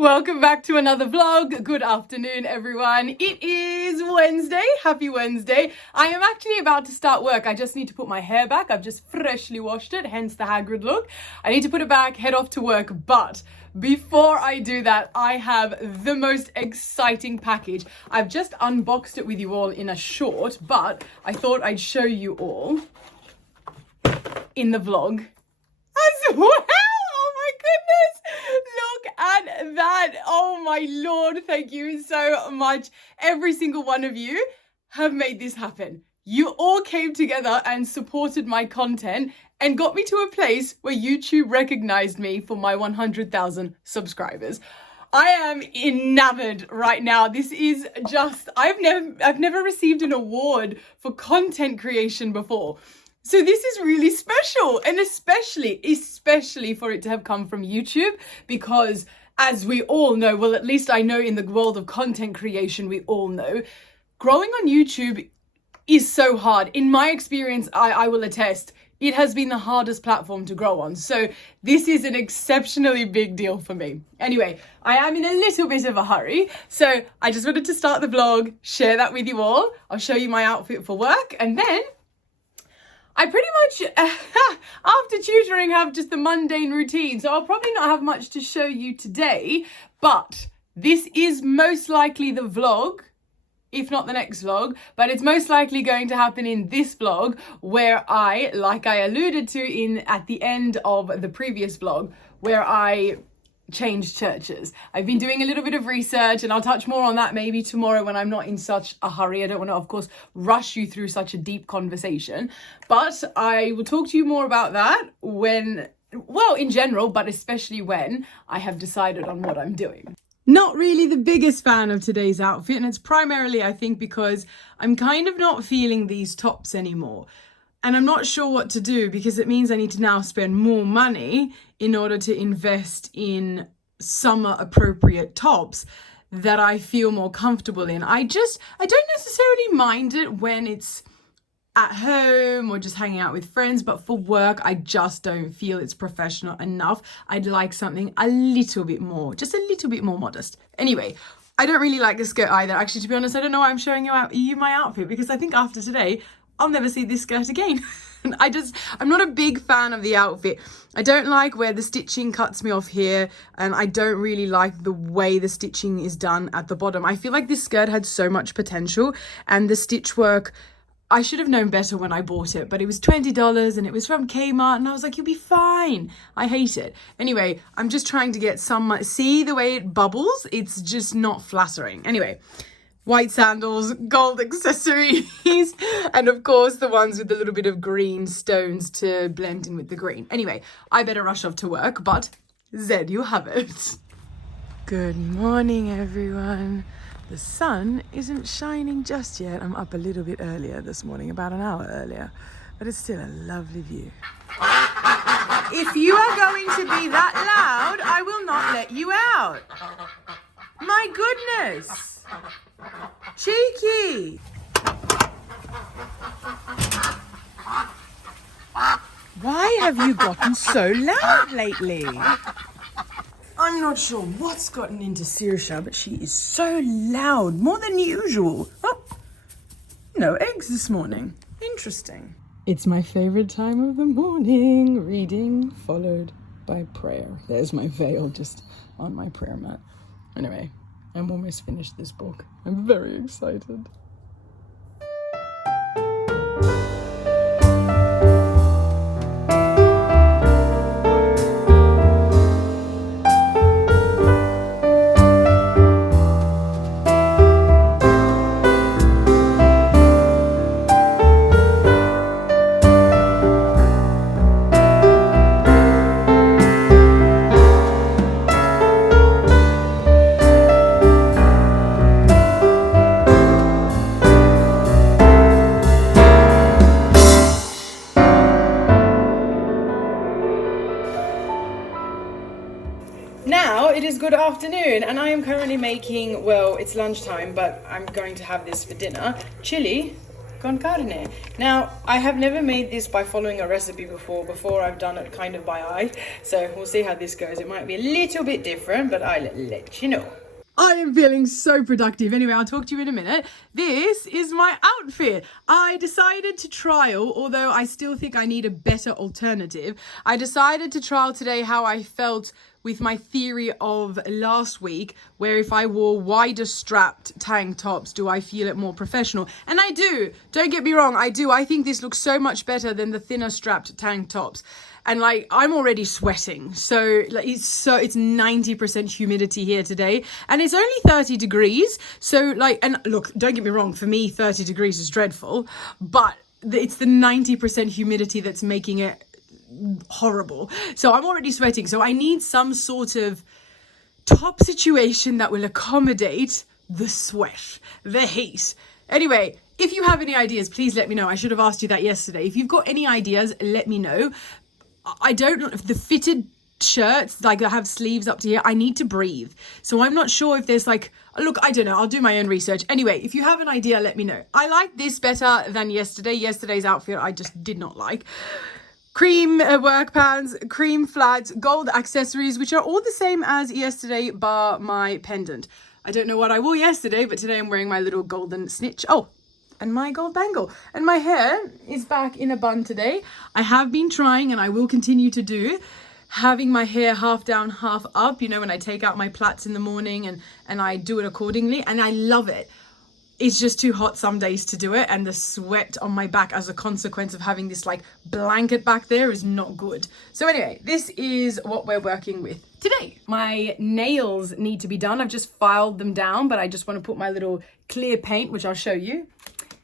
Welcome back to another vlog. Good afternoon, everyone. It is Wednesday. Happy Wednesday. I am actually about to start work. I just need to put my hair back. I've just freshly washed it, hence the Hagrid look. I need to put it back, head off to work. But before I do that, I have the most exciting package. I've just unboxed it with you all in a short, but I thought I'd show you all in the vlog as well. Look at that. Oh my Lord, thank you so much. Every single one of you have made this happen. You all came together and supported my content and got me to a place where YouTube recognized me for my 100,000 subscribers. I am enamored right now. This is just, I've never received an award for content creation before. So this is really special, and especially for it to have come from YouTube, because as we all know, well, at least I know in the world of content creation, we all know, growing on YouTube is so hard. In my experience, I will attest, it has been the hardest platform to grow on. So this is an exceptionally big deal for me. Anyway, I am in a little bit of a hurry. So I just wanted to start the vlog, share that with you all. I'll show you my outfit for work, and then I pretty much, after tutoring, have just the mundane routine. So I'll probably not have much to show you today, but this is most likely the vlog, if not the next vlog, but it's most likely going to happen in this vlog where I, like I alluded to at the end of the previous vlog, where I changed churches. I've been doing a little bit of research, and I'll touch more on that maybe tomorrow when I'm not in such a hurry. I don't want to, of course, rush you through such a deep conversation, but I will talk to you more about that when, well, in general, but especially when I have decided on what I'm doing. Not really the biggest fan of today's outfit, and it's primarily, I think, because I'm kind of not feeling these tops anymore. And I'm not sure what to do, because it means I need to now spend more money in order to invest in summer appropriate tops that I feel more comfortable in. I don't necessarily mind it when it's at home or just hanging out with friends, but for work, I just don't feel it's professional enough. I'd like something a little bit more, just a little bit more modest. Anyway, I don't really like this skirt either. Actually, to be honest, I don't know why I'm showing you my outfit, because I think after today, I'll never see this skirt again. I'm not a big fan of the outfit. I don't like where the stitching cuts me off here, and I don't really like the way the stitching is done at the bottom. I feel like this skirt had so much potential, and the stitch work, I should have known better when I bought it, but it was $20 and it was from Kmart, and I was like, you'll be fine. I hate it. Anyway, I'm just trying to get see the way it bubbles? It's just not flattering. Anyway, white sandals, gold accessories, and of course the ones with a little bit of green stones to blend in with the green. Anyway, I better rush off to work, but Zed, you have it. Good morning, everyone. The sun isn't shining just yet. I'm up a little bit earlier this morning, about an hour earlier, but it's still a lovely view. If you are going to be that loud, I will not let you out. My goodness. Cheeky! Why have you gotten so loud lately? I'm not sure what's gotten into Sirsha, but she is so loud, more than usual. Oh, no eggs this morning. Interesting. It's my favorite time of the morning. Reading followed by prayer. There's my veil just on my prayer mat. Anyway, I'm almost finished this book. I'm very excited. Now it is good afternoon, and I am currently making, well, it's lunchtime, but I'm going to have this for dinner, chili con carne. Now, I have never made this by following a recipe before I've done it kind of by eye, so we'll see how this goes. It might be a little bit different, but I'll let you know. I am feeling so productive. Anyway, I'll talk to you in a minute. This is my outfit. I decided to trial, although I still think I need a better alternative. I decided to trial today how I felt with my theory of last week, where if I wore wider strapped tank tops, do I feel it more professional? And I do. Don't get me wrong, I do. I think this looks so much better than the thinner strapped tank tops. And like, I'm already sweating. So like, it's 90% humidity here today. And it's only 30 degrees. So like, and look, don't get me wrong, for me, 30 degrees is dreadful, but it's the 90% humidity that's making it horrible. So I'm already sweating. So I need some sort of top situation that will accommodate the sweat, the heat. Anyway, if you have any ideas, please let me know. I should have asked you that yesterday. If you've got any ideas, let me know. I don't know if the fitted shirts, like that have sleeves up to here, I need to breathe. So I'm not sure if there's like, look, I don't know. I'll do my own research. Anyway, if you have an idea, let me know. I like this better than yesterday. Yesterday's outfit, I just did not like. Cream work pants, cream flats, gold accessories, which are all the same as yesterday, bar my pendant. I don't know what I wore yesterday, but today I'm wearing my little golden snitch. Oh, and my gold bangle. And my hair is back in a bun today. I have been trying, and I will continue to do, having my hair half down, half up, you know, when I take out my plaits in the morning and I do it accordingly, and I love it. It's just too hot some days to do it, and the sweat on my back as a consequence of having this like blanket back there is not good. So anyway, this is what we're working with today. My nails need to be done. I've just filed them down, but I just want to put my little clear paint, which I'll show you.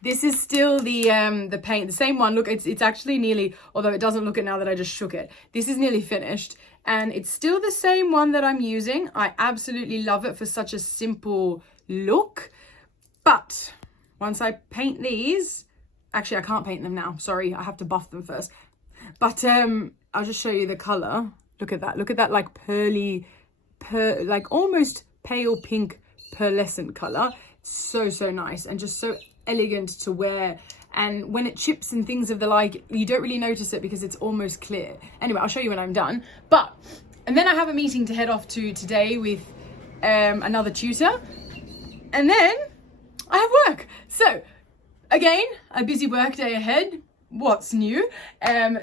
This is still the paint, the same one. Look, it's actually nearly, although it doesn't look it now that I just shook it. This is nearly finished, and it's still the same one that I'm using. I absolutely love it for such a simple look. But once I paint these, actually I can't paint them now. Sorry, I have to buff them first. But I'll just show you the color. Look at that. Look at that like pearly, like almost pale pink pearlescent color. So nice and just so elegant to wear. And when it chips and things of the like, you don't really notice it because it's almost clear. Anyway, I'll show you when I'm done. And then I have a meeting to head off to today with another tutor. And then I have work. So again, a busy work day ahead. What's new?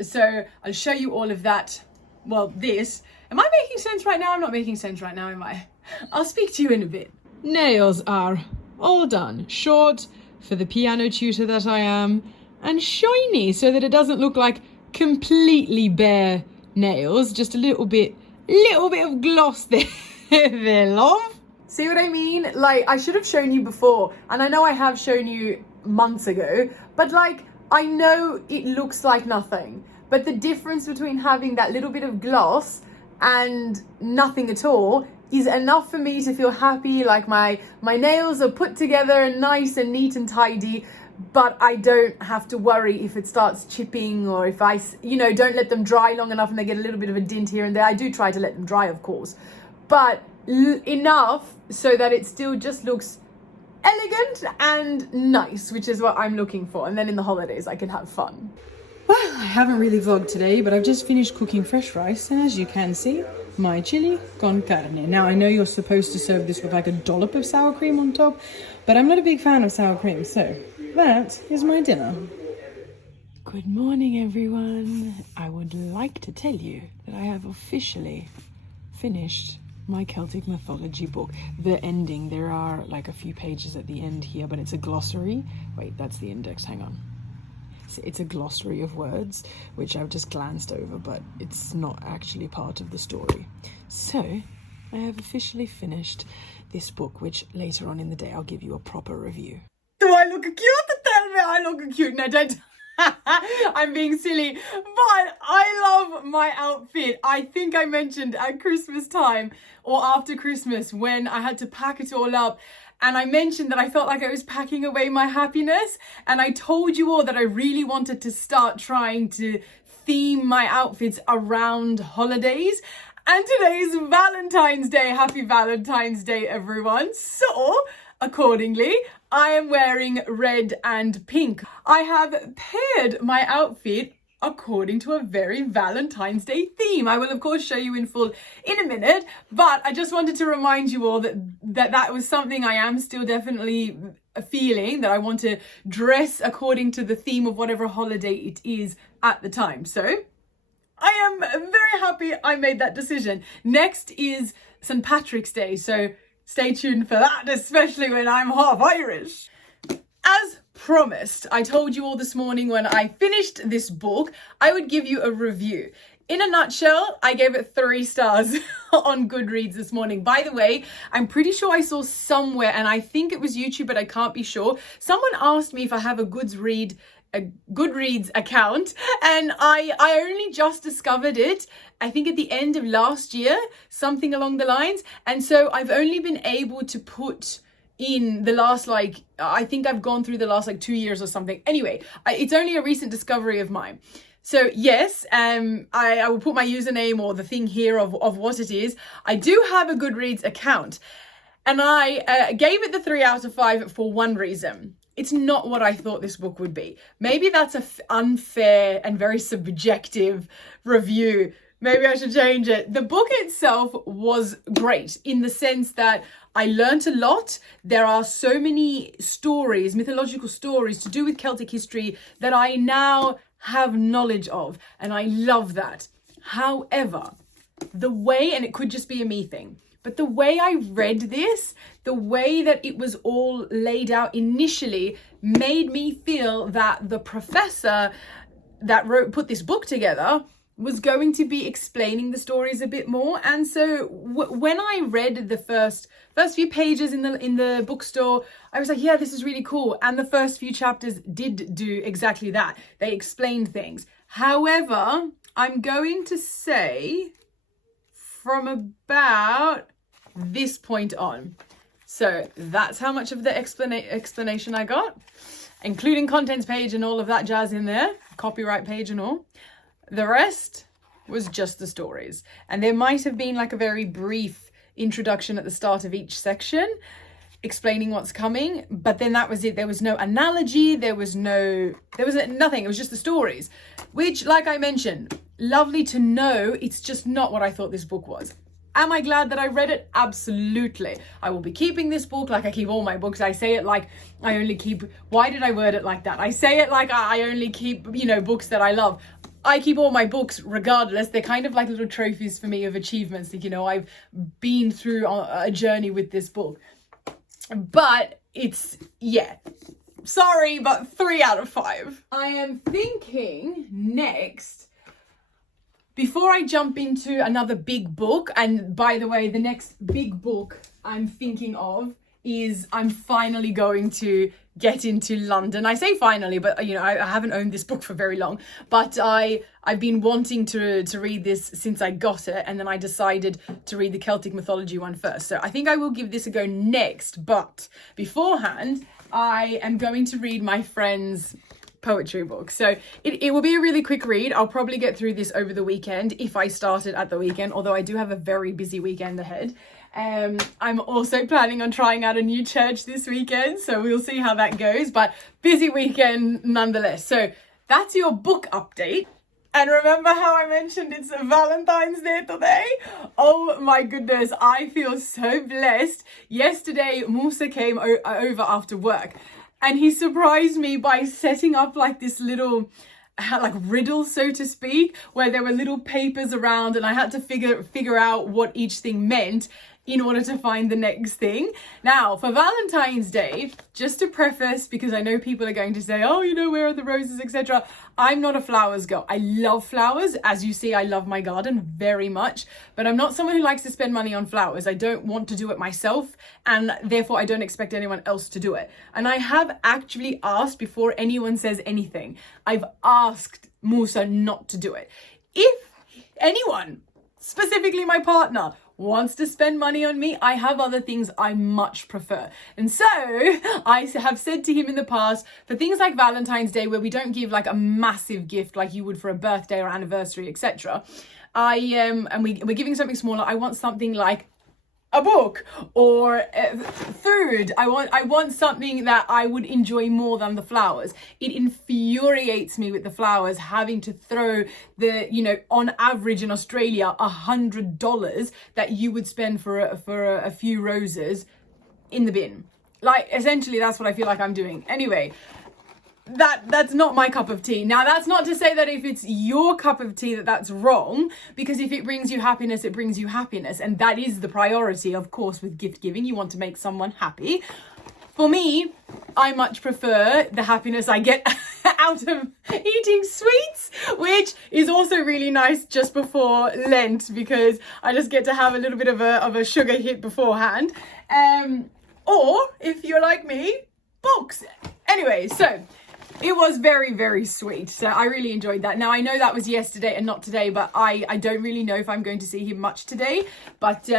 So I'll show you all of that. Well, this. Am I making sense right now? I'm not making sense right now, am I? I'll speak to you in a bit. Nails are all done. Short for the piano tutor that I am, and shiny so that it doesn't look like completely bare nails. Just a little bit of gloss there. There, love. See what I mean? Like, I should have shown you before, and I know I have shown you months ago, but like, I know it looks like nothing, but the difference between having that little bit of gloss and nothing at all is enough for me to feel happy, like my nails are put together and nice and neat and tidy, but I don't have to worry if it starts chipping or if I, you know, don't let them dry long enough and they get a little bit of a dint here and there. I do try to let them dry, of course, but enough so that it still just looks elegant and nice, which is what I'm looking for. And then in the holidays, I can have fun. Well, I haven't really vlogged today, but I've just finished cooking fresh rice, and as you can see, my chili con carne. Now, I know you're supposed to serve this with like a dollop of sour cream on top, but I'm not a big fan of sour cream, so that is my dinner. Good morning, everyone. I would like to tell you that I have officially finished my Celtic mythology book. The ending, there are like a few pages at the end here, but it's a glossary. Wait, that's the index, hang on. It's a glossary of words, which I've just glanced over, but it's not actually part of the story. So, I have officially finished this book, which later on in the day I'll give you a proper review. Do I look cute? Tell me I look cute. No, don't. I'm being silly, but I love my outfit. I think I mentioned at Christmas time or after Christmas when I had to pack it all up, and I mentioned that I felt like I was packing away my happiness, and I told you all that I really wanted to start trying to theme my outfits around holidays. And today is Valentine's Day. Happy Valentine's Day, everyone. So accordingly, I am wearing red and pink. I have paired my outfit according to a very Valentine's Day theme. I will of course show you in full in a minute, but I just wanted to remind you all that was something I am still definitely feeling, that I want to dress according to the theme of whatever holiday it is at the time. So I am very happy I made that decision. Next is St. Patrick's Day, so stay tuned for that, especially when I'm half Irish. As promised, I told you all this morning when I finished this book, I would give you a review. In a nutshell, I gave it 3 stars on Goodreads this morning. By the way, I'm pretty sure I saw somewhere, and I think it was YouTube, but I can't be sure. Someone asked me if I have a Goodreads account, and I only just discovered it, I think at the end of last year, something along the lines. And so I've only been able to put in the last, I think I've gone through the last 2 years or something. Anyway, it's only a recent discovery of mine. So yes, I will put my username or the thing here of what it is. I do have a Goodreads account, and I gave it the 3 out of 5 for one reason. It's not what I thought this book would be. Maybe that's an unfair and very subjective review. Maybe I should change it. The book itself was great in the sense that I learned a lot. There are so many stories, mythological stories to do with Celtic history that I now have knowledge of, and I love that. However, the way, and it could just be a me thing, but the way I read this, the way that it was all laid out initially made me feel that the professor that put this book together was going to be explaining the stories a bit more. And so when I read the first few pages in the bookstore, I was like, yeah, this is really cool. And the first few chapters did do exactly that. They explained things. However, I'm going to say from about this point on. So that's how much of the explanation I got, including contents page and all of that jazz in there, copyright page and all. The rest was just the stories. And there might have been a very brief introduction at the start of each section explaining what's coming, but then that was it. There was no analogy, there was nothing. It was just the stories, which, like I mentioned, lovely to know. It's just not what I thought this book was. Am I glad that I read it? Absolutely. I will be keeping this book like I keep all my books. I say it like I only keep, why did I word it like that? I say it like I only keep, books that I love. I keep all my books regardless. They're kind of like little trophies for me of achievements. I've been through a journey with this book. But it's, yeah, sorry, but 3 out of 5. I am thinking next, before I jump into another big book, and by the way, the next big book I'm thinking of is I'm finally going to get into London. I say finally, but I haven't owned this book for very long, but I've been wanting to read this since I got it, and then I decided to read the Celtic mythology one first. So I think I will give this a go next, but beforehand, I am going to read my friend's poetry book. So it will be a really quick read. I'll probably get through this over the weekend if I start it at the weekend, although I do have a very busy weekend ahead. I'm also planning on trying out a new church this weekend, so we'll see how that goes, but busy weekend nonetheless. So that's your book update. And remember how I mentioned it's Valentine's Day today? Oh my goodness, I feel so blessed. Yesterday, Musa came over after work, and he surprised me by setting up this little riddle, so to speak, where there were little papers around, and I had to figure out what each thing meant in order to find the next thing. Now, for Valentine's Day, just to preface, because I know people are going to say, oh, where are the roses, etc. I'm not a flowers girl. I love flowers. As you see, I love my garden very much, but I'm not someone who likes to spend money on flowers. I don't want to do it myself, and therefore I don't expect anyone else to do it. And I have actually asked, before anyone says anything, I've asked Musa not to do it. If anyone, specifically my partner, wants to spend money on me, I have other things I much prefer. And so I have said to him in the past, for things like Valentine's Day, where we don't give a massive gift like you would for a birthday or anniversary, etc., and we're giving something smaller, I want something like a book or food. I want something that I would enjoy more than the flowers. It infuriates me with the flowers having to throw the, you know, on average in Australia, $100 that you would spend for a few roses in the bin. Like, essentially, that's what I feel like I'm doing. Anyway, that's not my cup of tea. Now, that's not to say that if it's your cup of tea that's wrong, because if it brings you happiness, it brings you happiness. And that is the priority, of course, with gift giving. You want to make someone happy. For me, I much prefer the happiness I get out of eating sweets, which is also really nice just before Lent, because I just get to have a little bit of a sugar hit beforehand. Or if you're like me, books. Anyway, so it was very, very sweet. So I really enjoyed that. Now, I know that was yesterday and not today, but I don't really know if I'm going to see him much today. But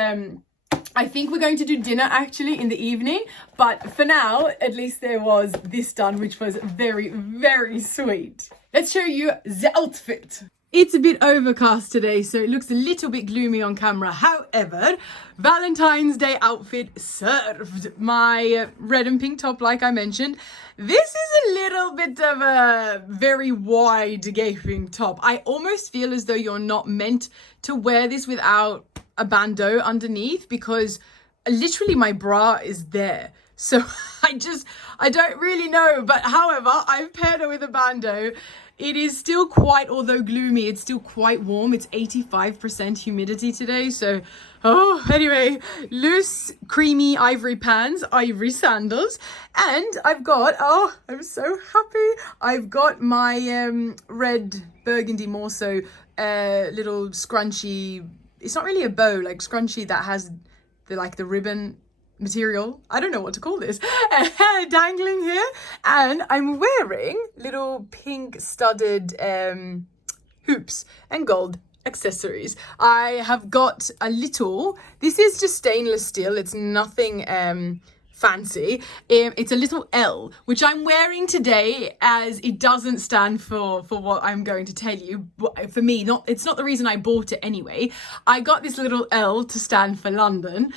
I think we're going to do dinner actually in the evening. But for now, at least there was this done, which was very, very sweet. Let's show you the outfit. It's a bit overcast today, so it looks a little bit gloomy on camera. However, Valentine's Day outfit served. My red and pink top, like I mentioned. This is a little bit of a very wide, gaping top. I almost feel as though you're not meant to wear this without a bandeau underneath, because literally my bra is there. So I don't really know. But however, I've paired it with a bandeau. It is still quite, although gloomy, it's still quite warm. It's 85% humidity today. So, anyway, loose, creamy ivory pants, ivory sandals. And I've got, I'm so happy. I've got my red burgundy more so little scrunchy. It's not really a bow, like scrunchy that has the ribbon material. I don't know what to call this. Dangling here. And I'm wearing little pink studded hoops and gold accessories. I have got a little, this is just stainless steel. It's nothing fancy. It's a little L, which I'm wearing today as it doesn't stand for what I'm going to tell you. For me, it's not the reason I bought it anyway. I got this little L to stand for London.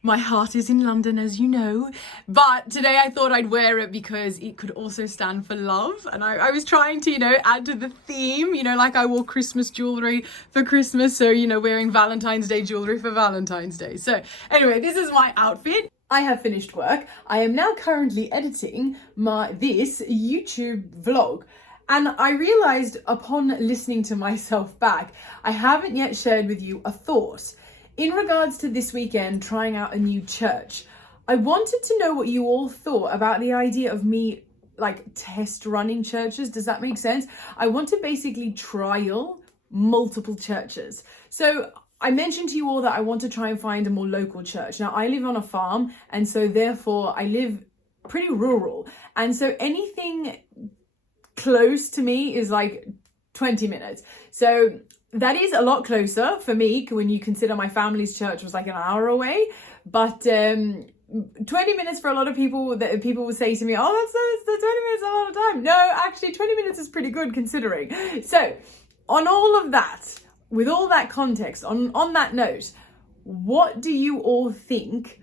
My heart is in London, as you know, but today I thought I'd wear it because it could also stand for love. And I was trying to, add to the theme, like I wore Christmas jewelry for Christmas. So, wearing Valentine's Day jewelry for Valentine's Day. So anyway, this is my outfit. I have finished work. I am now currently editing this YouTube vlog. And I realized upon listening to myself back, I haven't yet shared with you a thought. In regards to this weekend, trying out a new church, I wanted to know what you all thought about the idea of me test running churches. Does that make sense? I want to basically trial multiple churches. So I mentioned to you all that I want to try and find a more local church. Now, I live on a farm, and so therefore I live pretty rural. And so anything close to me is 20 minutes. So that is a lot closer for me when you consider my family's church was an hour away. But 20 minutes for a lot of people, that people will say to me, that's 20 minutes a lot of time. No, actually 20 minutes is pretty good considering. So on all of that, with all that context, on that note, what do you all think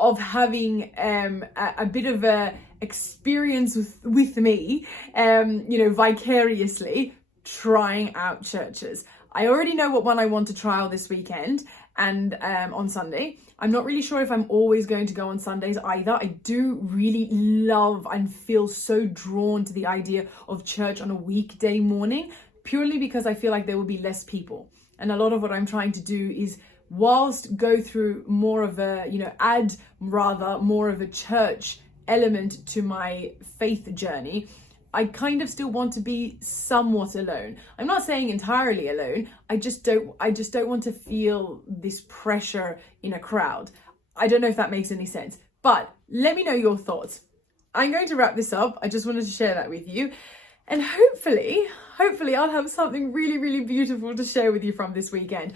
of having a bit of a experience with me, vicariously trying out churches? I already know what one I want to trial this weekend and on Sunday. I'm not really sure if I'm always going to go on Sundays either. I do really love and feel so drawn to the idea of church on a weekday morning, purely because I feel like there will be less people. And a lot of what I'm trying to do is, whilst go through more of a, add rather more of a church element to my faith journey, I kind of still want to be somewhat alone. I'm not saying entirely alone. I just don't want to feel this pressure in a crowd. I don't know if that makes any sense, but let me know your thoughts. I'm going to wrap this up. I just wanted to share that with you. And hopefully I'll have something really, really beautiful to share with you from this weekend.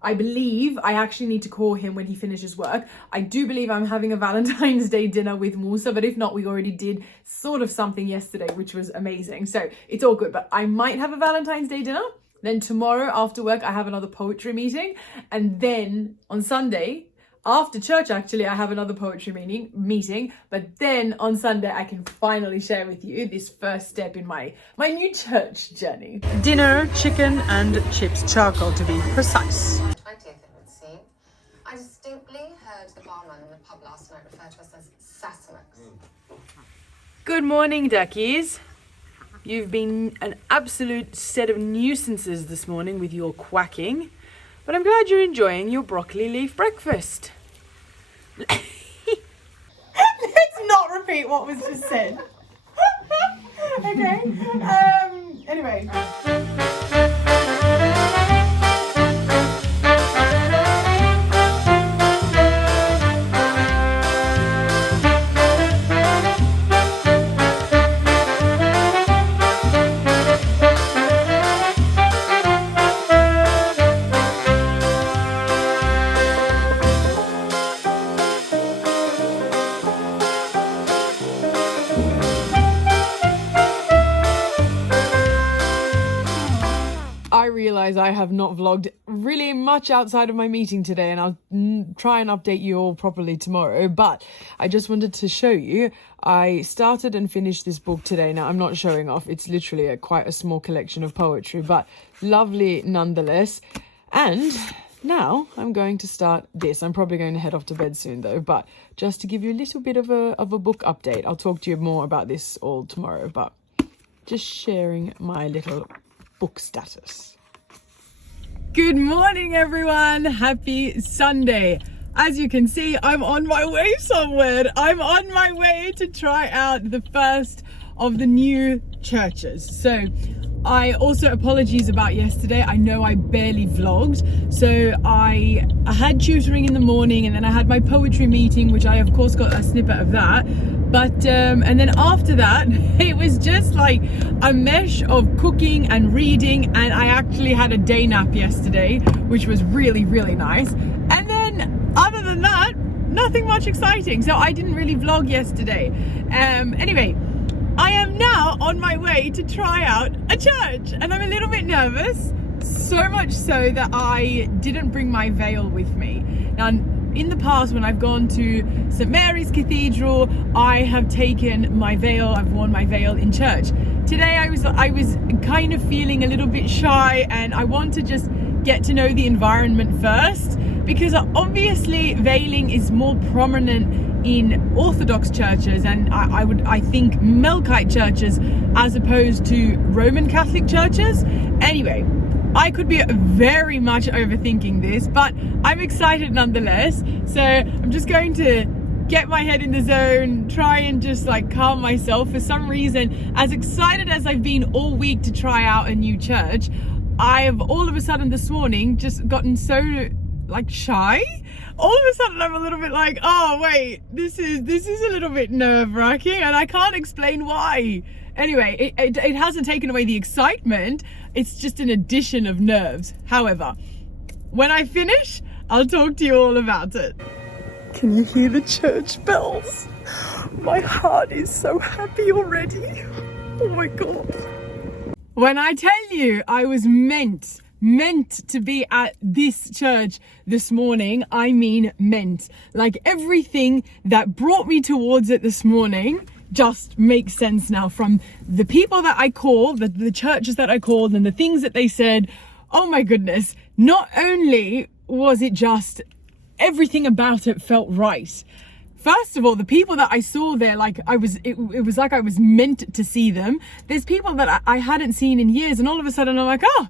I believe I actually need to call him when he finishes work. I do believe I'm having a Valentine's Day dinner with Musa, but if not, we already did sort of something yesterday, which was amazing. So it's all good, but I might have a Valentine's Day dinner Then tomorrow after work, I have another poetry meeting. And then on Sunday, after church, actually, I have another poetry meeting. But then on Sunday, I can finally share with you this first step in my new church journey. Dinner, chicken and chips, charcoal to be precise. 20th, it would seem. I distinctly heard the barman in the pub last night refer to us as Sassenix. Good morning, duckies. You've been an absolute set of nuisances this morning with your quacking, but I'm glad you're enjoying your broccoli leaf breakfast. Let's not repeat what was just said. Okay. Anyway. I have not vlogged really much outside of my meeting today, and I'll try and update you all properly tomorrow, but I just wanted to show you I started and finished this book today. Now, I'm not showing off, it's literally quite a small collection of poetry, but lovely nonetheless. And now I'm going to start this. I'm probably going to head off to bed soon though, but just to give you a little bit of a book update. I'll talk to you more about this all tomorrow, but just sharing my little book status. Good morning, everyone. Happy Sunday. As you can see, I'm on my way somewhere. I'm on my way to try out the first of the new churches. So I also apologies about yesterday. I know I barely vlogged. So I had tutoring in the morning, and then I had my poetry meeting, which I of course got a snippet of that. But and then after that, it was just like a mesh of cooking and reading, and I actually had a day nap yesterday, which was really, really nice. And then other than that, nothing much exciting. So I didn't really vlog yesterday. Anyway, I am now on my way to try out a church, and I'm a little bit nervous, so much so that I didn't bring my veil with me. Now, in the past, when I've gone to St. Mary's Cathedral, I have taken my veil, I've worn my veil in church. Today I was kind of feeling a little bit shy, and I want to just get to know the environment first, because obviously veiling is more prominent in Orthodox churches, and I think Melkite churches, as opposed to Roman Catholic churches. Anyway, I could be very much overthinking this, but I'm excited nonetheless. So I'm just going to get my head in the zone, try and just like calm myself. For some reason, as excited as I've been all week to try out a new church, I've all of a sudden this morning just gotten so like shy. All of a sudden I'm a little bit like, oh wait, this is a little bit nerve-wracking, and I can't explain why. Anyway, it hasn't taken away the excitement, it's just an addition of nerves. However, when I finish, I'll talk to you all about it. Can you hear the church bells? My heart is so happy already. Oh my God. When I tell you I was meant to be at this church this morning, I mean meant. Like, everything that brought me towards it this morning just makes sense now, from the people that I called, the churches that I called, and the things that they said. Oh my goodness, not only was it just everything about it felt right. First of all, the people that I saw there, like it was like I was meant to see them. There's people that I hadn't seen in years, and all of a sudden I'm like, oh,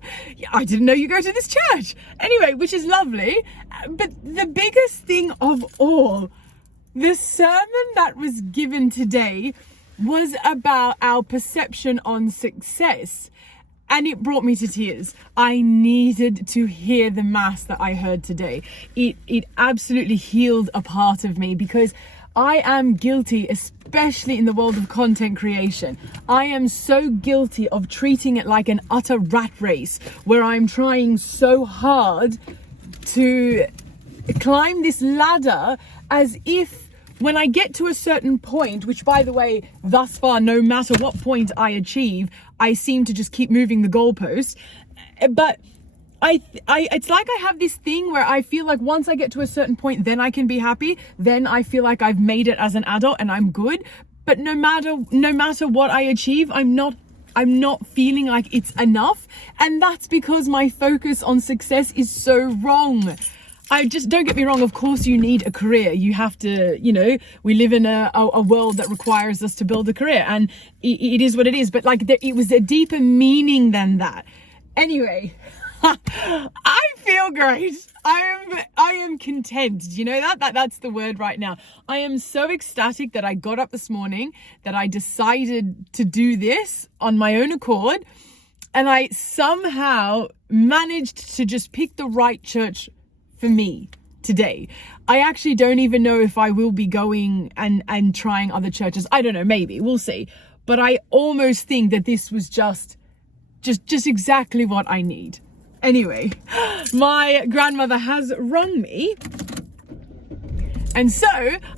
I didn't know you go to this church. Anyway, which is lovely. But the biggest thing of all, the sermon that was given today was about our perception on success. And it brought me to tears. I needed to hear the mass that I heard today. It absolutely healed a part of me, because I am guilty, especially in the world of content creation. I am so guilty of treating it like an utter rat race, where I'm trying so hard to climb this ladder, as if when I get to a certain point, which by the way, thus far, no matter what point I achieve, I seem to just keep moving the goalpost. But it's like I have this thing where I feel like once I get to a certain point, then I can be happy. Then I feel like I've made it as an adult and I'm good. But no matter what I achieve, I'm not feeling like it's enough. And that's because my focus on success is so wrong. I just, don't get me wrong, of course you need a career. You have to, you know, we live in a world that requires us to build a career, and it is what it is. But like it was a deeper meaning than that. Anyway, I feel great. I am content. Do you know that? That's the word right now. I am so ecstatic that I got up this morning, that I decided to do this on my own accord, and I somehow managed to just pick the right church for me today. I actually don't even know if I will be going and trying other churches. I don't know, maybe, we'll see. But I almost think that this was just exactly what I need. Anyway, my grandmother has rung me, and so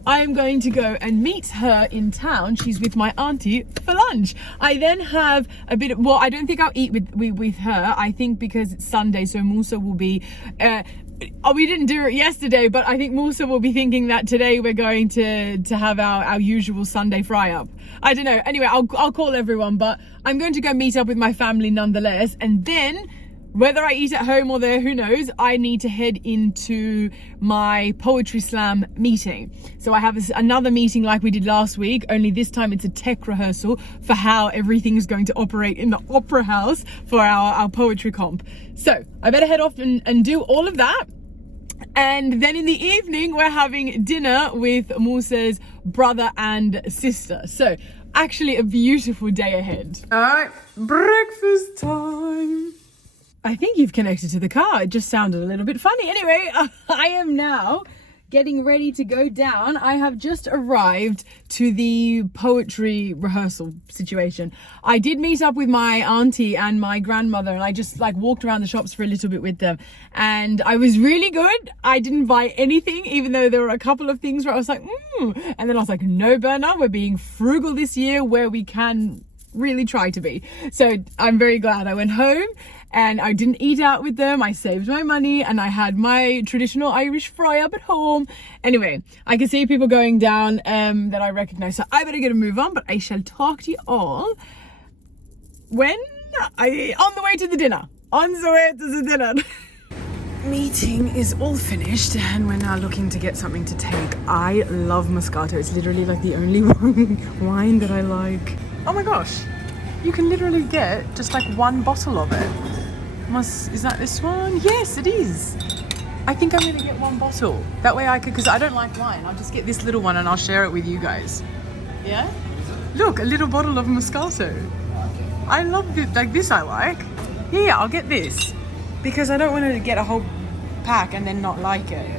I am going to go and meet her in town. She's with my auntie for lunch. I then have a bit of, well, I don't think I'll eat with her. I think because it's Sunday, so Musa will be we didn't do it yesterday, but I think Musa will be thinking that today we're going to have our usual Sunday fry up. I don't know. Anyway, I'll call everyone, but I'm going to go meet up with my family nonetheless. And then whether I eat at home or there, who knows, I need to head into my poetry slam meeting. So I have another meeting like we did last week, only this time it's a tech rehearsal for how everything is going to operate in the opera house for our poetry comp. So I better head off and do all of that. And then in the evening, we're having dinner with Musa's brother and sister. So actually a beautiful day ahead. All right, breakfast time. I think you've connected to the car. It just sounded a little bit funny. Anyway, I am now getting ready to go down. I have just arrived to the poetry rehearsal situation. I did meet up with my auntie and my grandmother, and I just like walked around the shops for a little bit with them, and I was really good. I didn't buy anything, even though there were a couple of things where I was like, and then I was like, no, Berna, we're being frugal this year where we can really try to be. So I'm very glad I went home and I didn't eat out with them. I saved my money and I had my traditional Irish fry up at home. Anyway, I can see people going down that I recognize, so I better get a move on, but I shall talk to you all when on the way to the dinner. On the way to the dinner. Meeting is all finished and we're now looking to get something to take. I love Moscato. It's literally like the only wine that I like. Oh my gosh, you can literally get just like one bottle of it. Is that this one? Yes, it is. I think I'm gonna get one bottle. That way I could, because I don't like wine, I'll just get this little one and I'll share it with you guys. Yeah? Look, a little bottle of Moscato. I love it, like this I like. Yeah, I'll get this. Because I don't want to get a whole pack and then not like it.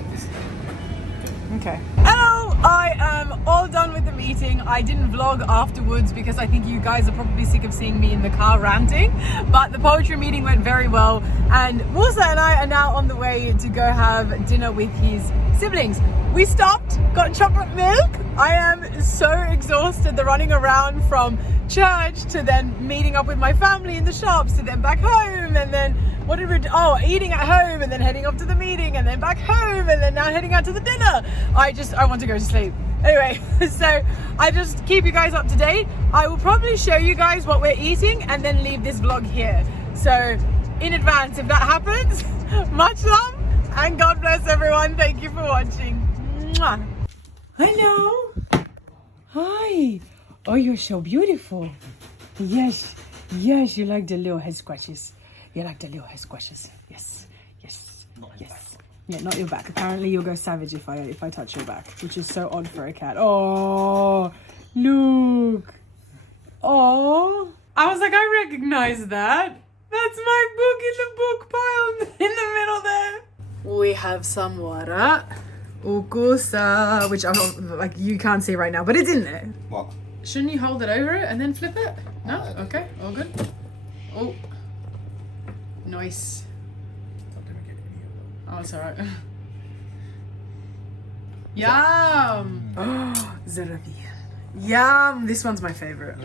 Okay. Hello! I am all done with the meeting. I didn't vlog afterwards because I think you guys are probably sick of seeing me in the car ranting. But the poetry meeting went very well. And Musa and I are now on the way to go have dinner with his siblings. We stopped, got chocolate milk. I am so exhausted. The running around from church to then meeting up with my family in the shops to then back home, and then what did we do? Oh, eating at home and then heading off to the meeting and then back home and then now heading out to the dinner. I want to go to sleep. Anyway, so I just keep you guys up to date. I will probably show you guys what we're eating and then leave this vlog here. So in advance, if that happens, much love and God bless everyone. Thank you for watching. Mwah. Hello. Hi. Oh, you're so beautiful. Yes, yes, you like the little head scratches. You like the little head scratches. Yes, yes, yes. Yeah, not your back. Apparently you'll go savage if I touch your back, which is so odd for a cat. Oh, look. Oh, I was like, I recognize that. That's my book in the book pile in the middle there. We have some water. Ukusa, which I'm like, you can't see right now, but it's in there. What? Shouldn't you hold it over it and then flip it? No? Okay, all good. Oh. Nice. Oh, it's alright. Yum! Oh, Zaravian. Yum! This one's my favorite.